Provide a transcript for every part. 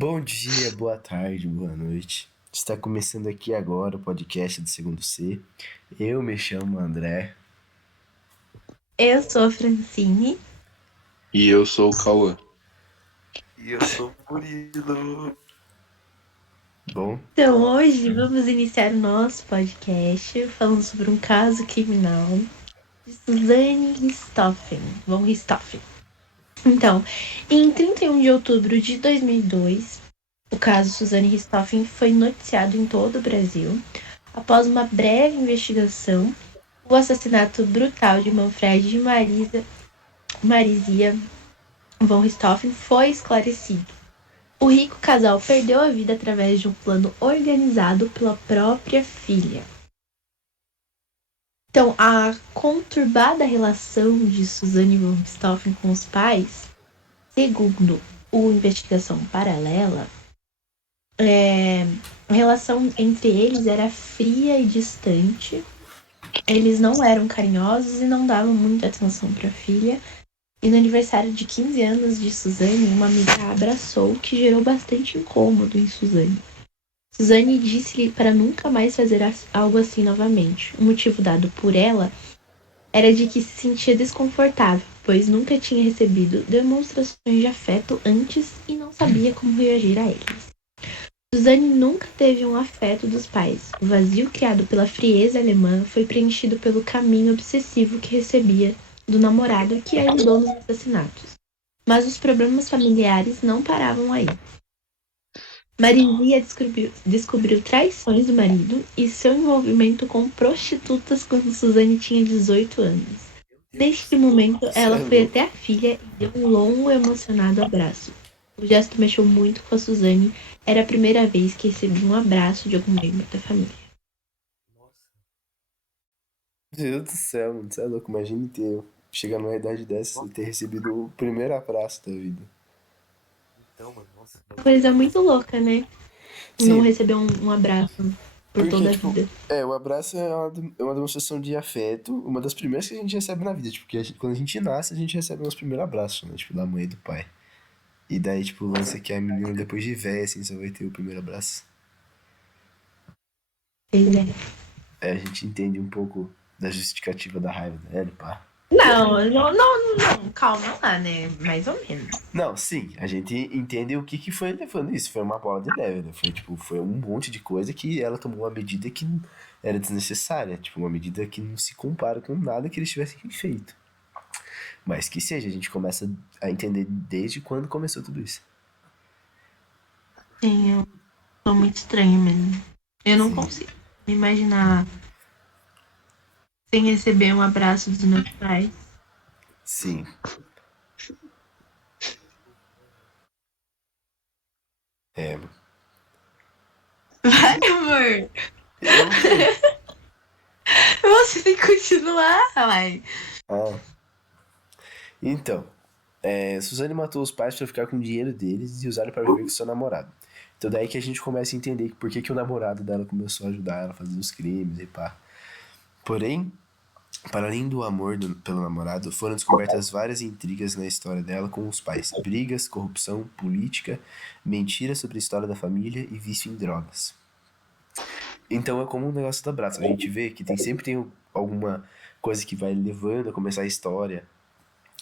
Bom dia, boa tarde, boa noite. Está começando aqui agora o podcast do Segundo C. Eu me chamo André. Eu sou a Francine. E eu sou o Cauã. E eu sou o Murilo. Bom, Então, hoje vamos iniciar o nosso podcast falando sobre um caso criminal de Suzanne Richthofen, von Richthofen. Então, em 31 de outubro de 2002, o caso Suzanne Richthofen foi noticiado em todo o Brasil. Após uma breve investigação, o assassinato brutal de Manfred e Marizia von Richthofen foi esclarecido. O rico casal perdeu a vida através de um plano organizado pela própria filha. Então, a conturbada relação de Suzanne von Richthofen com os pais, segundo o Investigação Paralela, a relação entre eles era fria e distante. Eles não eram carinhosos e não davam muita atenção para a filha. E no aniversário de 15 anos de Suzanne, uma amiga a abraçou, que gerou bastante incômodo em Suzanne. Suzanne disse-lhe para nunca mais fazer algo assim novamente. O motivo dado por ela era de que se sentia desconfortável, pois nunca tinha recebido demonstrações de afeto antes e não sabia como reagir a eles. Suzanne nunca teve um afeto dos pais. O vazio criado pela frieza alemã foi preenchido pelo caminho obsessivo que recebia do namorado que a ajudou nos assassinatos. Mas os problemas familiares não paravam aí. Marizia descobriu traições do marido e seu envolvimento com prostitutas quando Suzanne tinha 18 anos. Neste momento, você é ela foi louco. até a filha e deu um longo e emocionado abraço. O gesto mexeu muito com a Suzanne. Era a primeira vez que recebia um abraço de algum membro da família. Meu Deus do céu, mano, você é louco. Imagine ter, chegar numa idade dessa e ter recebido o primeiro abraço da vida. Uma coisa muito louca, né? Não Sim, receber um abraço por porque, toda a tipo, vida. o abraço é uma demonstração de afeto, uma das primeiras que a gente recebe na vida. Tipo, porque quando a gente nasce, a gente recebe o nosso primeiro abraço, né? Tipo, da mãe e do pai. E daí, tipo, lança que a menina depois de véia, assim, só vai ter o primeiro abraço. Pois é. É, a gente entende um pouco da justificativa da raiva dela, pá. Não, calma lá, né? Mais ou menos. Não, sim, a gente entende o que foi levando isso. Foi uma bola de neve, né? Foi, tipo, foi um monte de coisa que ela tomou uma medida que era desnecessária. Tipo, uma medida que não se compara com nada que eles tivessem feito. Mas que seja, a gente começa a entender desde quando começou tudo isso. Sim, eu sou muito estranho mesmo. Eu não Sim, consigo me imaginar sem receber um abraço dos meus pais. sim. É, Vai, amor! eu sei. Você tem que continuar, vai. Ah, então, Suzane matou os pais pra ficar com o dinheiro deles e usaram pra viver com seu namorado. Então daí que a gente começa a entender por que o namorado dela começou a ajudar ela a fazer os crimes e pá. Porém, para além do amor pelo namorado, foram descobertas várias intrigas na história dela com os pais. Brigas, corrupção, política, mentiras sobre a história da família e vício em drogas. Então é como um negócio da Bratz. A gente vê que sempre tem alguma coisa que vai levando a começar a história,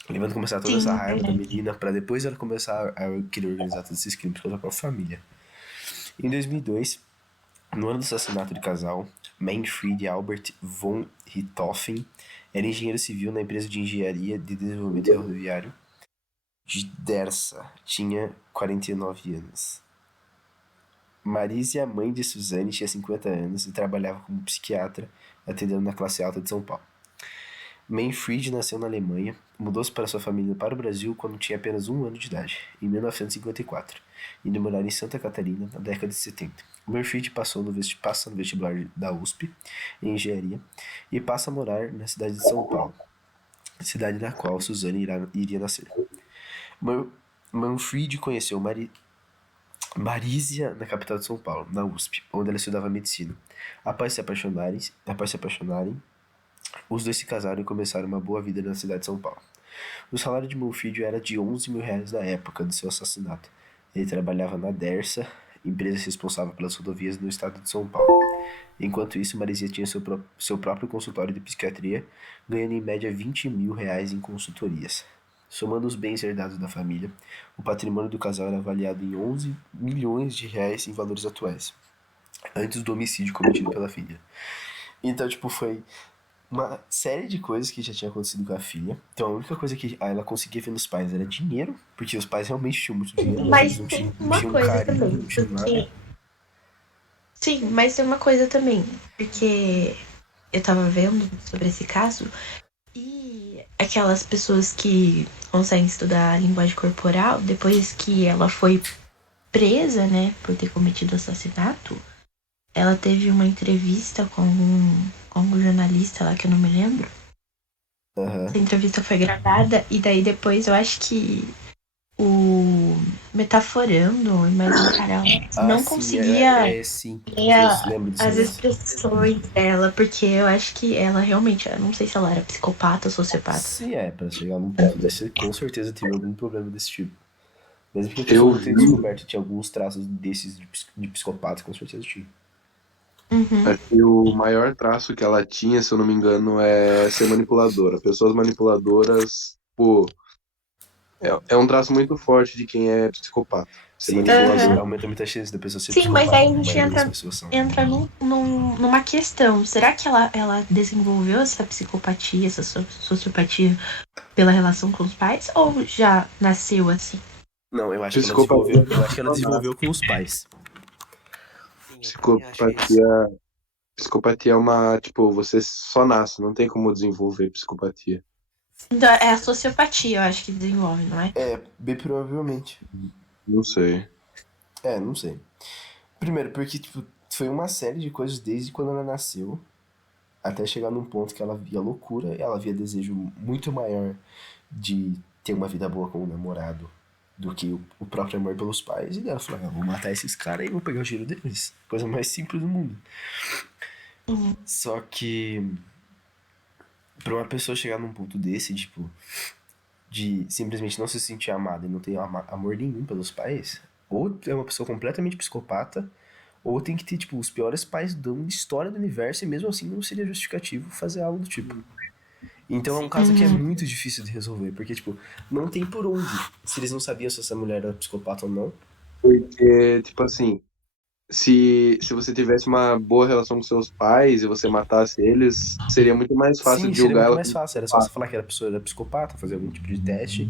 levando a começar toda essa Sim, raiva da verdade. menina, pra depois ela começar a querer organizar todos esses crimes contra a própria família. Em 2002, no ano do assassinato de casal, Manfred Albert von Richthofen era engenheiro civil na empresa de engenharia de desenvolvimento rodoviário de Dersa. Tinha 49 anos. Marisa, mãe de Suzane, tinha 50 anos e trabalhava como psiquiatra, atendendo na classe alta de São Paulo. Manfred nasceu na Alemanha, mudou-se para sua família para o Brasil quando tinha apenas um ano de idade, em 1954, indo morar em Santa Catarina na década de 70. Manfred passa no vestibular da USP, em engenharia, e passa a morar na cidade de São Paulo, cidade na qual Suzane iria nascer. Manfred conheceu Marísia na capital de São Paulo, na USP, onde ela estudava medicina. Após se apaixonarem, os dois se casaram e começaram uma boa vida na cidade de São Paulo. O salário de Monfídio era de R$ 11.000 na época do seu assassinato, Ele trabalhava na Dersa, empresa responsável pelas rodovias no estado de São Paulo. Enquanto isso, Marizia tinha seu próprio consultório de psiquiatria, ganhando em média R$ 20 mil em consultorias. Somando os bens herdados da família, o patrimônio do casal era avaliado em R$ 11 milhões em valores atuais, antes do homicídio cometido pela filha. Então, tipo, foi uma série de coisas que já tinha acontecido com a filha. Então, a única coisa que ela conseguia ver nos pais era dinheiro, porque os pais realmente tinham muito dinheiro, mas eles Mas não tem tinham, não uma tinham coisa carinho, também, não tinham nada. porque. Sim, mas tem uma coisa também, porque eu tava vendo sobre esse caso e aquelas pessoas que conseguem estudar a linguagem corporal, depois que ela foi presa, né, por ter cometido assassinato, ela teve uma entrevista com um jornalista lá que eu não me lembro. Aham. Essa entrevista foi gravada e daí depois eu acho que o Metaforando e mais um cara Ah, não sim, conseguia sim. ler Eu lembro desse as negócio. expressões dela, porque eu acho que ela realmente, eu não sei se ela era psicopata ou sociopata. Se é, pra chegar num ponto desse, com certeza teve algum problema desse tipo. Mesmo que a pessoa Eu não tenha vi, descoberto, tinha alguns traços desses de psicopata, com certeza tinha. Uhum. acho que o maior traço que ela tinha, se eu não me engano, é ser manipuladora. Pessoas manipuladoras, pô, é um traço muito forte de quem é psicopata. Ser Sim, realmente Aham. manipulador. aumenta muito a chance da pessoa ser Sim, mas aí psicopata, a como a gente maioria das entra, pessoas são. entra numa questão. Será que ela desenvolveu essa psicopatia, essa sociopatia pela relação com os pais? Ou já nasceu assim? Não, eu acho que ela Psicopatia desenvolveu. é Eu acho que ela funcionar. desenvolveu com os pais. Sim, eu também acho isso. Psicopatia, psicopatia é uma, tipo, você só nasce, não tem como desenvolver psicopatia. Então, é a sociopatia, eu acho que desenvolve, não é? É, bem provavelmente. Não sei. É, não sei. Primeiro, porque, tipo, foi uma série de coisas desde quando ela nasceu, até chegar num ponto que ela via loucura, ela via desejo muito maior de ter uma vida boa com o namorado do que o próprio amor pelos pais. E daí ela falou: vou matar esses caras e vou pegar o dinheiro deles. Coisa mais simples do mundo. Uhum. Só que, pra uma pessoa chegar num ponto desse, tipo, de simplesmente não se sentir amada e não ter amor nenhum pelos pais, ou é uma pessoa completamente psicopata, ou tem que ter, tipo, os piores pais da história do universo e mesmo assim não seria justificativo fazer algo do tipo. Então é um Sim, caso que é Uhum. muito difícil de resolver, porque, tipo, não tem por onde. Se eles não sabiam se essa mulher era psicopata ou não. Porque, tipo assim, se você tivesse uma boa relação com seus pais e você matasse eles, seria muito mais fácil Sim, de seria julgar muito ela mais como fácil. Era só você psicopata. falar que a pessoa era psicopata, fazer algum tipo de teste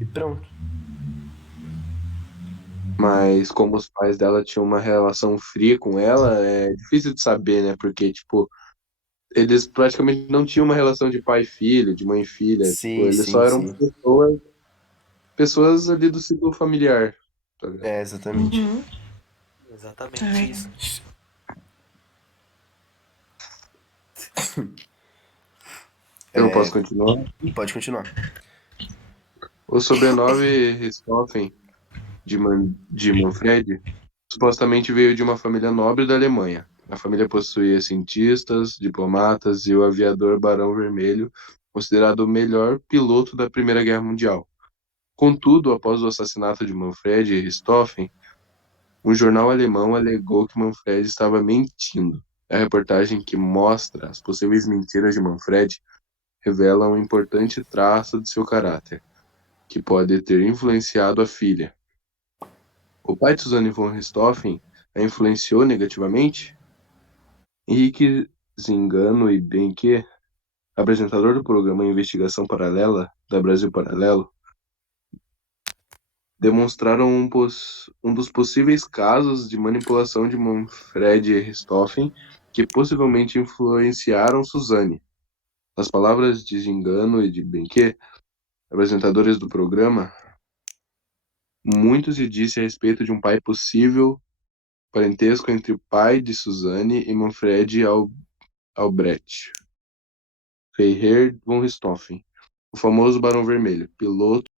e pronto. Mas como os pais dela tinham uma relação fria com ela, é difícil de saber, né? Porque, tipo, eles praticamente não tinham uma relação de pai e filho, de mãe e filha. Tipo, Sim, eles só sim, eram sim. pessoas ali do ciclo familiar, tá ligado? É, exatamente. Uhum. É exatamente verdade. isso. Eu posso continuar? Pode continuar. O sobrenome Richthofen de Manfred supostamente veio de uma família nobre da Alemanha. A família possuía cientistas, diplomatas e o aviador Barão Vermelho, considerado o melhor piloto da Primeira Guerra Mundial. Contudo, após o assassinato de Manfred Richthofen, um jornal alemão alegou que Manfred estava mentindo. A reportagem que mostra as possíveis mentiras de Manfred revela um importante traço de seu caráter, que pode ter influenciado a filha. O pai de Suzanne von Richthofen a influenciou negativamente? Henrique Zingano e Benque, apresentador do programa Investigação Paralela da Brasil Paralelo, demonstraram um dos possíveis casos de manipulação de Manfred Richthofen que possivelmente influenciaram Suzanne. Nas palavras de Zingano e de Benque, apresentadores do programa, muito se disse a respeito de um pai possível parentesco entre o pai de Suzanne e Manfred Albrecht, Freiherr von Richthofen, o famoso Barão Vermelho, piloto